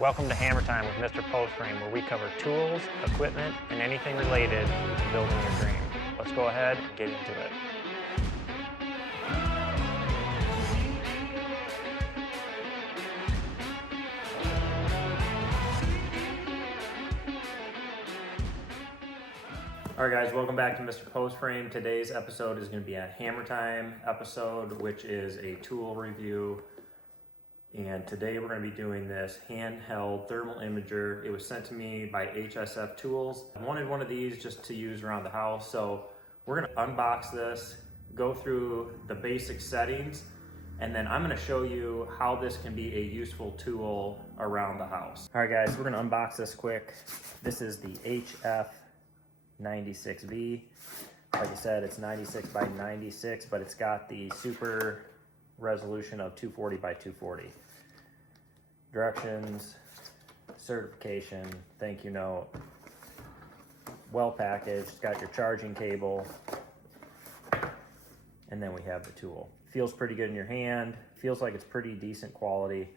Welcome to Hammer Time with Mr. Postframe, where we cover tools, equipment, and anything related to building your dream. Let's go ahead and get into it. Alright guys, welcome back to Mr. Postframe. Today's episode is going to be a Hammer Time episode, which is a tool review. And today we're going to be doing this handheld thermal imager. It was sent to me by HSF Tools. I wanted one of these just to use around the house, so we're going to unbox this, go through the basic settings, and then I'm going to show you how this can be a useful tool around the house. All right guys, we're going to unbox this quick. This is the HF96V. Like I said, it's 96 by 96, but it's got the super resolution of 240 by 240. Directions, certification, thank you note, well packaged, it's got your charging cable, and then we have the tool. Feels pretty good in your hand, feels like it's pretty decent quality.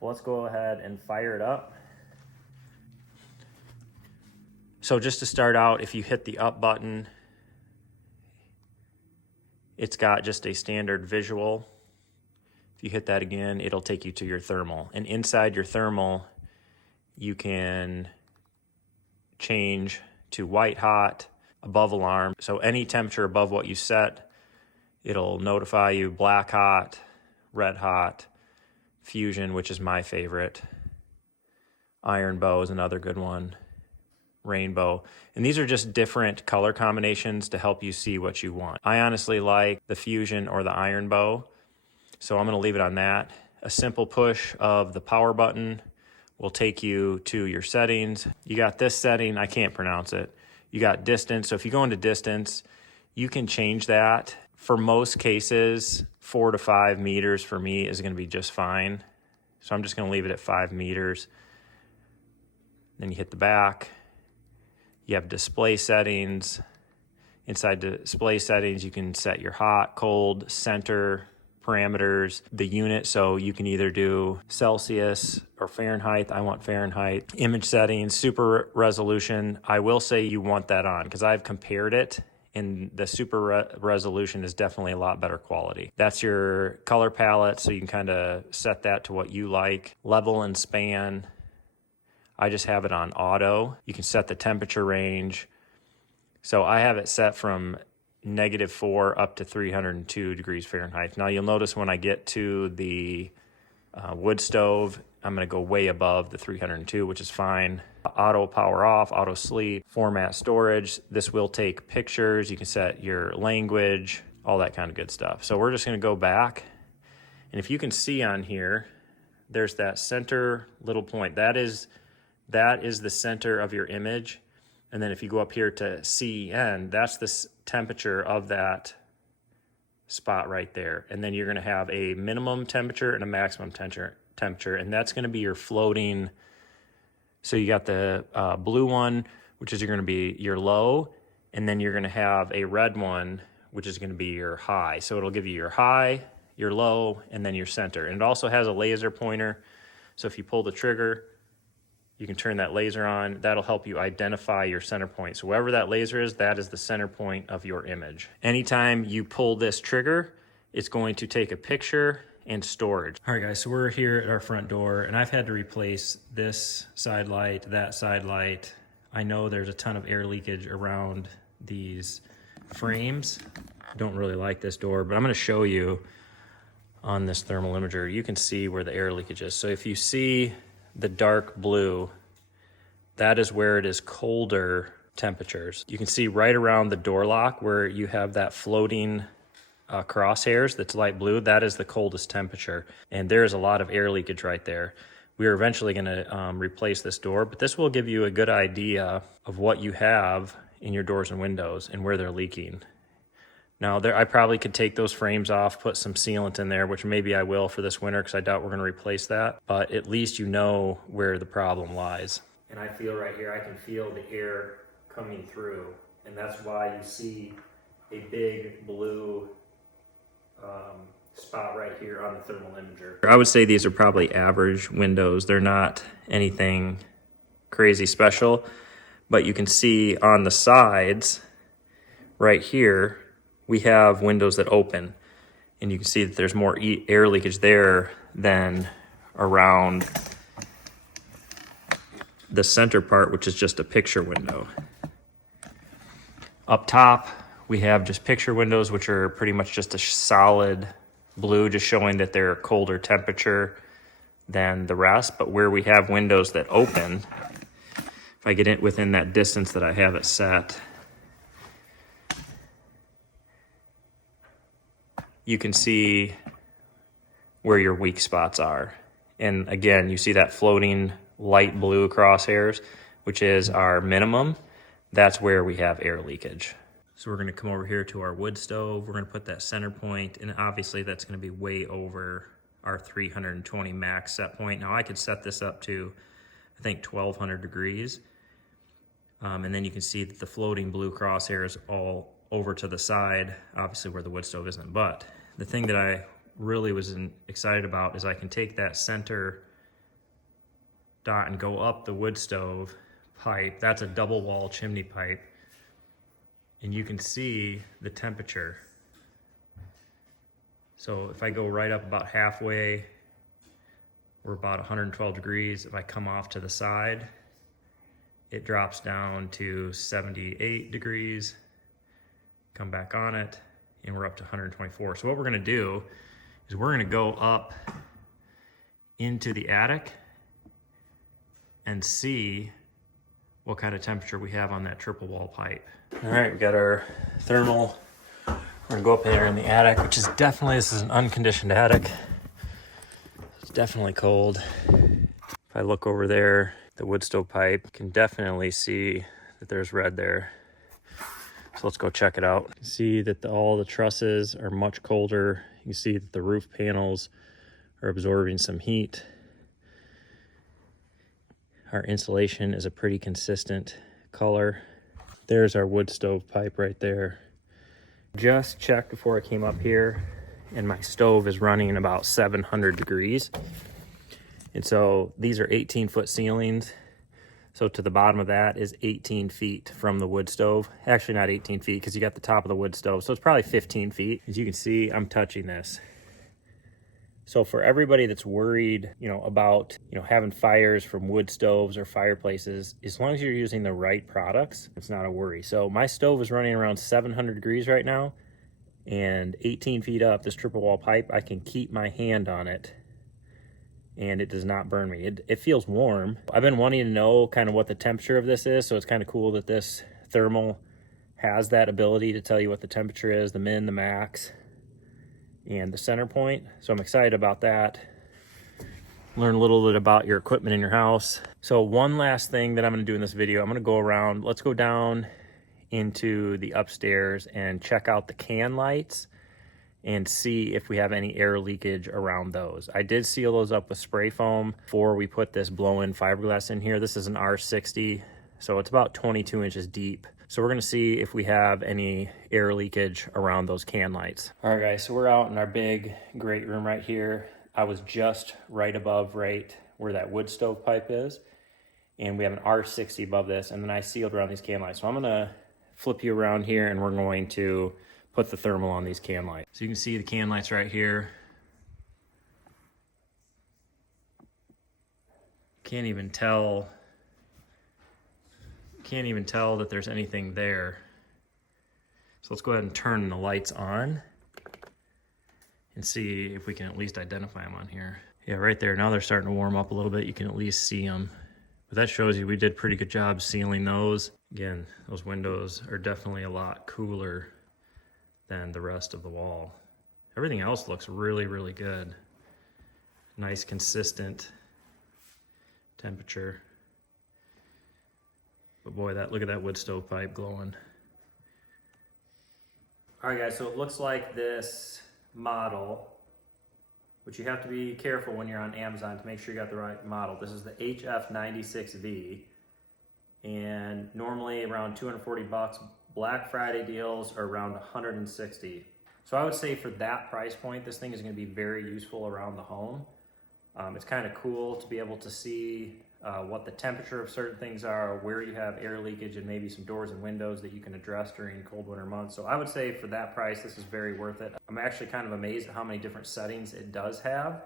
Well, let's go ahead and fire it up. So just to start out, if you hit the up button, it's got just a standard visual. If you hit that again, it'll take you to your thermal. And inside your thermal, you can change to white hot, above alarm. So any temperature above what you set, it'll notify you. Black hot, red hot, fusion, which is my favorite. Iron bow is another good one. Rainbow. And these are just different color combinations to help you see what you want. I honestly like the fusion or the iron bow, so I'm going to leave it on that. A simple push of the power button will take you to your settings. You got this setting, I can't pronounce it. You got distance, so if you go into distance, you can change that. For most cases, 4 to 5 meters for me is going to be just fine. So I'm just going to leave it at 5 meters. Then you hit the back. You have display settings. Inside display settings, you can set your hot, cold, center, parameters, the unit, so you can either do Celsius or Fahrenheit. I want Fahrenheit. Image settings, super resolution. I will say you want that on because I've compared it, and the super resolution is definitely a lot better quality. That's your color palette, so you can kind of set that to what you like. Level and span, I just have it on auto. You can set the temperature range. So I have it set from -4 up to 302 degrees Fahrenheit. Now you'll notice when I get to the wood stove, I'm going to go way above the 302, which is fine. Auto power off, auto sleep, format storage. This will take pictures. You can set your language, all that kind of good stuff. So we're just going to go back. And if you can see on here, there's that center little point. That is the center of your image. And then if you go up here to CEN, that's the temperature of that spot right there. And then you're going to have a minimum temperature and a maximum temperature. And that's going to be your floating. So you got the blue one, which is going to be your low. And then you're going to have a red one, which is going to be your high. So it'll give you your high, your low, and then your center. And it also has a laser pointer. So if you pull the trigger, you can turn that laser on. That'll help you identify your center point. So wherever that laser is, that is the center point of your image. Anytime you pull this trigger, it's going to take a picture and storage. All right guys, so we're here at our front door, and I've had to replace this side light, that side light. I know there's a ton of air leakage around these frames. I don't really like this door, but I'm gonna show you on this thermal imager. You can see where the air leakage is. So if you see the dark blue, that is where it is colder temperatures. You can see right around the door lock where you have that floating crosshairs that's light blue, that is the coldest temperature. And there is a lot of air leakage right there. We are eventually gonna replace this door, but this will give you a good idea of what you have in your doors and windows and where they're leaking. Now, I probably could take those frames off, put some sealant in there, which maybe I will for this winter because I doubt we're going to replace that. But at least you know where the problem lies. And I feel right here, I can feel the air coming through. And that's why you see a big blue spot right here on the thermal imager. I would say these are probably average windows. They're not anything crazy special, but you can see on the sides right here, we have windows that open, and you can see that there's more air leakage there than around the center part, which is just a picture window. Up top, we have just picture windows, which are pretty much just a solid blue, just showing that they're a colder temperature than the rest. But where we have windows that open, if I get it within that distance that I have it set, you can see where your weak spots are. And again, you see that floating light blue crosshairs, which is our minimum. That's where we have air leakage. So we're gonna come over here to our wood stove. We're gonna put that center point, and obviously that's gonna be way over our 320 max set point. Now I could set this up to, I think, 1200 degrees. And then you can see that the floating blue crosshairs all over to the side, obviously where the wood stove isn't. But the thing that I really was excited about is I can take that center dot and go up the wood stove pipe. That's a double wall chimney pipe. And you can see the temperature. So if I go right up about halfway, we're about 112 degrees. If I come off to the side, it drops down to 78 degrees. Come back on it, and we're up to 124. So what we're gonna do is we're gonna go up into the attic and see what kind of temperature we have on that triple wall pipe. All right, we got our thermal. We're gonna go up there in the attic, which is definitely, this is an unconditioned attic. It's definitely cold. If I look over there, the wood stove pipe, can definitely see that there's red there. So let's go check it out. You can see that all the trusses are much colder. You can see that the roof panels are absorbing some heat. Our insulation is a pretty consistent color. There's our wood stove pipe right there. Just checked before I came up here, and my stove is running about 700 degrees. And so these are 18-foot ceilings. So to the bottom of that is 18 feet from the wood stove. Actually not 18 feet, because you got the top of the wood stove. So it's probably 15 feet. As you can see, I'm touching this. So for everybody that's worried, about, having fires from wood stoves or fireplaces, as long as you're using the right products, it's not a worry. So my stove is running around 700 degrees right now, and 18 feet up, this triple wall pipe, I can keep my hand on it and it does not burn me. It feels warm. I've been wanting to know kind of what the temperature of this is, so it's kind of cool that this thermal has that ability to tell you what the temperature is, the min, the max, and the center point. So I'm excited about that. Learn a little bit about your equipment in your house. So one last thing that I'm gonna do in this video, I'm gonna go around, let's go down into the upstairs and check out the can lights and see if we have any air leakage around those. I did seal those up with spray foam before we put this blow-in fiberglass in here. This is an R60, so it's about 22 inches deep. So we're gonna see if we have any air leakage around those can lights. All right, guys, so we're out in our big great room right here. I was just right above right where that wood stove pipe is, and we have an R60 above this, and then I sealed around these can lights. So I'm gonna flip you around here, and we're going to put the thermal on these can lights. So you can see the can lights right here. Can't even tell that there's anything there. So let's go ahead and turn the lights on and see if we can at least identify them on here. Yeah, right there, now they're starting to warm up a little bit. You can at least see them. But that shows you we did a pretty good job sealing those. Again, those windows are definitely a lot cooler than the rest of the wall. Everything else looks really, really good. Nice, consistent temperature. But boy, look at that wood stove pipe glowing. All right, guys, so it looks like this model, which you have to be careful when you're on Amazon to make sure you got the right model. This is the HF96V, and normally around 240 bucks. Black Friday deals are around 160. So I would say for that price point, this thing is going to be very useful around the home. It's kind of cool to be able to see what the temperature of certain things are, where you have air leakage, and maybe some doors and windows that you can address during cold winter months. So I would say for that price, this is very worth it. I'm actually kind of amazed at how many different settings it does have.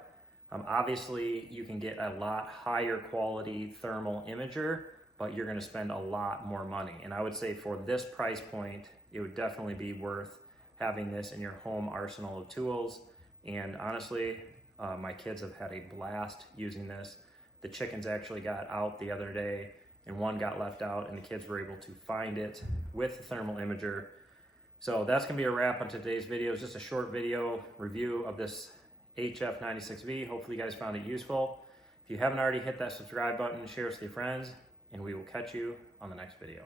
Obviously, you can get a lot higher quality thermal imager, but you're going to spend a lot more money. And I would say for this price point, it would definitely be worth having this in your home arsenal of tools. And honestly, my kids have had a blast using this. The chickens actually got out the other day and one got left out, and the kids were able to find it with the thermal imager. So that's gonna be a wrap on today's video. It's just a short video review of this HF96V. Hopefully you guys found it useful. If you haven't already, hit that subscribe button, share it with your friends, and we will catch you on the next video.